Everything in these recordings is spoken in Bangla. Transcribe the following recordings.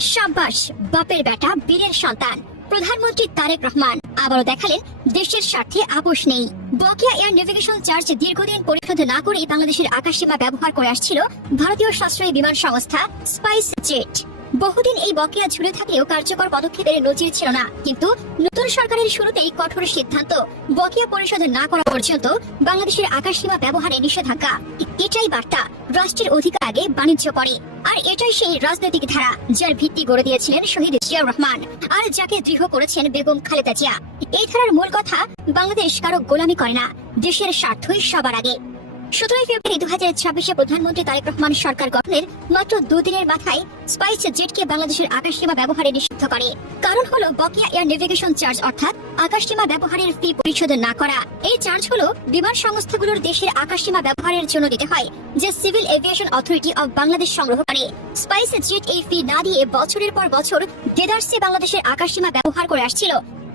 শাবাশ, বাপের বেটা বীরের সন্তান। প্রধানমন্ত্রী তারেক রহমান আবারও দেখালেন দেশের স্বার্থে আপোষ নেই। বকেয়া এয়ার নেভিগেশন চার্জ দীর্ঘদিন পরিশোধ না করেই বাংলাদেশের আকাশসীমা ব্যবহার করে আসছিল ভারতীয় সাশ্রয়ী বিমান সংস্থা স্পাইস জেট। বহুদিন এই বকেয়া ঝুলে থাকলেও কার্যকর পদক্ষেপের নজির ছিল না, কিন্তু নতুন সরকারের শুরুতেই কঠোর সিদ্ধান্ত, বকেয়া পরিশোধ না করা পর্যন্ত বাংলাদেশের আকাশসীমা ব্যবহারে নিষেধাজ্ঞা। এটাই বার্তা, রাষ্ট্রের অধিকার আগে বাণিজ্য পরে। আর এটাই সেই রাজনৈতিক ধারা যার ভিত্তি গড়ে দিয়েছিলেন শহীদ জিয়াউর রহমান, আর যাকে দৃঢ় করেছেন বেগম খালেদা জিয়া। এই ধারার মূল কথা, বাংলাদেশ কারো গোলামি করে না, দেশের স্বার্থই সবার আগে। 17 ফেব্রুয়ারি 2026 প্রধানমন্ত্রী তারেক রহমান সরকার গঠনের মাত্র দুদিনের মাথায় স্পাইস জেটকে বাংলাদেশের আকাশসীমা ব্যবহারে নিষিদ্ধ করে। কারণ হলো বকেয়া এয়ার নেভিগেশন চার্জ, অর্থাৎ আকাশসীমা ব্যবহারের ফি পরিশোধ না করা। এই চার্জ হলো বিমান সংস্থাগুলোর দেশের আকাশসীমা ব্যবহারের জন্য দিতে হয়, যে civil aviation authority of Bangladesh সংগ্রহ করে। স্পাইস জেট এই ফি না দিয়ে বছরের পর বছর দেদারসে বাংলাদেশের আকাশসীমা ব্যবহার করে আসছিল,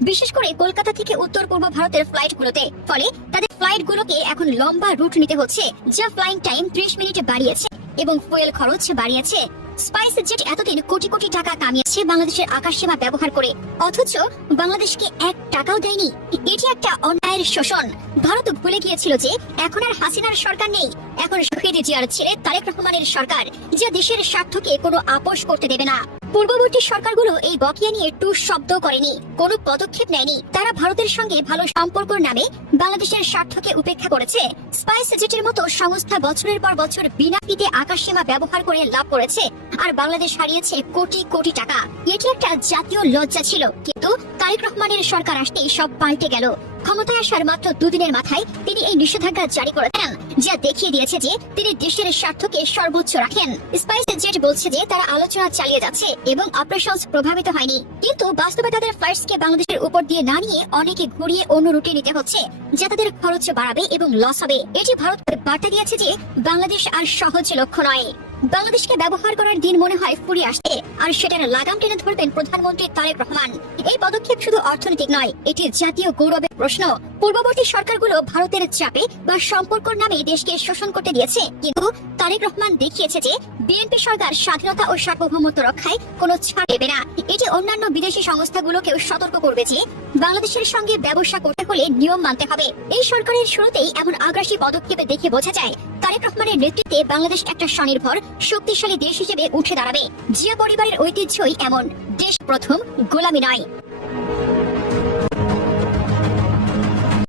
বিশেষ করে কলকাতা থেকে উত্তর পূর্ব ভারতের ফ্লাইটগুলোতে। ফলে তাদের ফ্লাইটগুলোকে এখন লম্বা রুট নিতে হচ্ছে, যা ফ্লাইং টাইম 30 মিনিট বাড়িয়েছে এবং ফুয়েল খরচ বাড়িয়েছে। স্পাইস জেট এতদিন কোটি কোটি টাকা কামিয়েছে বাংলাদেশের আকাশসীমা ব্যবহার করে, অথচ বাংলাদেশকে 1 টাকাও দেয়নি। এটি একটা অন্যায়ের শোষণ। ভারত ভুলে গিয়েছিল যে এখন আর হাসিনার সরকার নেই, এখন শহীদ জিয়ার ছেলে তারেক রহমানের সরকার, যা দেশের স্বার্থকে কোনো আপোষ করতে দেবে না। পূর্ববর্তী সরকারগুলো এই বকেয়া নিয়ে টুস শব্দ করেনি, কোনো পদক্ষেপ নেয়নি। তারা ভারতের সঙ্গে ভালো সম্পর্কর নামে বাংলাদেশের স্বার্থকে উপেক্ষা করেছে। স্পাইস জেটের মতো সংস্থা বছরের পর বছর বিনা ফিতে আকাশসীমা ব্যবহার করে লাভ করেছে, আর বাংলাদেশ হারিয়েছে কোটি কোটি টাকা। এটি একটা জাতীয় লজ্জা ছিল, কিন্তু তারেক রহমানের সরকার আসতেই সব পাল্টে গেল। ক্ষমতায় আসার মাত্র দুদিনের মাথায় তিনি এই নিষেধাজ্ঞা জারি করেছেন, যা দেখিয়ে দিয়েছে যে তিনি দেশের স্বার্থকে সর্বোচ্চ রাখেন। স্পাইস জেট বলছে যে তারা আলোচনা চালিয়ে যাচ্ছে এবং অপারেশনস প্রভাবিত হয়নি, কিন্তু বাস্তবে তাদের ফ্লাইটসকে বাংলাদেশের উপর দিয়ে না নিয়ে অনেকে ঘুরিয়ে অন্য রুটে নিতে হচ্ছে, যা তাদের খরচ বাড়াবে এবং লস হবে। এটি ভারতকে বার্তা দিয়েছে যে বাংলাদেশ আর সহজ লক্ষ্য নয়। বাংলাদেশকে ব্যবহার করার দিন মনে হয় ফুরিয়ে আসছে, আর সেটার লাগাম টেনে ধরবেন প্রধানমন্ত্রী তারেক রহমান। এই পদক্ষেপ শুধু অর্থনৈতিক নয়, এটি জাতীয় গৌরবের প্রশ্ন। পূর্ববর্তী সরকারগুলো ভারতের চাপে বা সম্পর্কর নামে দেশকে শোষণ করতে দিয়েছে, কিন্তু তারেক রহমান দেখিয়েছে যে বিএনপি সরকার স্বাধীনতা ও সার্বভৌমত্ব রক্ষায় কোনো ছাড় দেবে না। এটি অন্যান্য বিদেশি সংস্থাগুলোকেও সতর্ক করবে যে বাংলাদেশের সঙ্গে ব্যবসা করতে হলে নিয়ম মানতে হবে। এই সরকারের শুরুতেই এমন আগ্রাসী পদক্ষেপে দেখে বোঝা যায় তারেক রহমানের নেতৃত্বে বাংলাদেশ একটা স্বনির্ভর শক্তিশালী দেশ হিসেবে উঠে দাঁড়াবে। জিয়া পরিবারের ঐতিহ্যই এমন, দেশ প্রথম, গোলামি নয়।